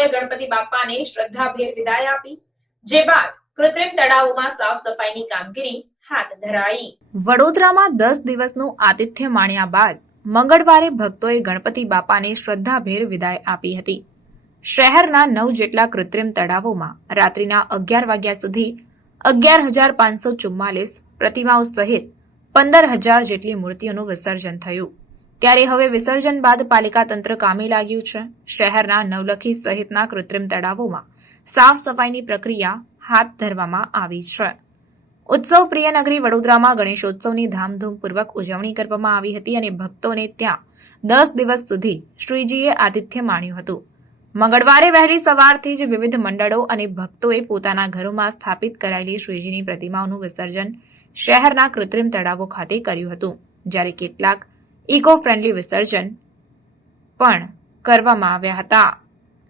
ભક્તોએ ગણપતિ બાપાને શ્રદ્ધાભેર વિદાય આપી, જે બાદ કૃત્રિમ તળાવોમાં સાફ સફાઈની કામગીરી હાથ ધરાઈ। વડોદરામાં 10 દિવસનું આતિથ્ય માણ્યા બાદ મંગળવારે ભક્તોએ ગણપતિ બાપાને શ્રદ્ધાભેર વિદાય આપી હતી। શહેરના 9 જેટલા કૃત્રિમ તળાવોમાં રાત્રિના 11 વાગ્યા સુધી 11,544 પ્રતિમાઓ સહિત 15,000 જેટલી મૂર્તિઓનું વિસર્જન થયું। ત્યારે હવે વિસર્જન બાદ પાલિકા તંત્ર કામે લાગ્યું છે। શહેરના નવલખી સહિતના કૃત્રિમ તળાવોમાં સાફ સફાઈની પ્રક્રિયા હાથ ધરવામાં આવી છે। ઉત્સવ પ્રિય નગરી વડોદરામાં ગણેશોત્સવની ધામધૂમપૂર્વક ઉજવણી કરવામાં આવી હતી અને ભક્તોને ત્યાં 10 દિવસ સુધી શ્રીજીએ આતિથ્ય માણ્યું હતું। મંગળવારે વહેલી સવારથી જ વિવિધ મંડળો અને ભક્તોએ પોતાના ઘરોમાં સ્થાપિત કરાયેલી શ્રીજીની પ્રતિમાઓનું વિસર્જન શહેરના કૃત્રિમ તળાવો ખાતે કર્યું હતું, જ્યારે કેટલાક ઇકો ફ્રેન્ડલી વિસર્જન પણ કરવામાં આવ્યા હતા।